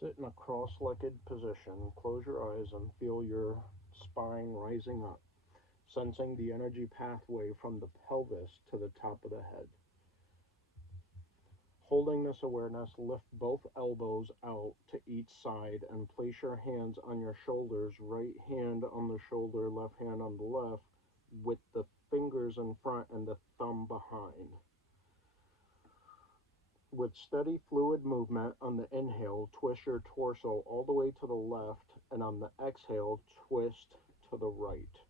Sit in a cross-legged position, close your eyes, and feel your spine rising up, sensing the energy pathway from the pelvis to the top of the head. Holding this awareness, lift both elbows out to each side and place your hands on your shoulders, right hand on the shoulder, left hand on the left, with the fingers in front and the thumb behind. With steady fluid movement on the inhale, twist your torso all the way to the left, and on the exhale, twist to the right.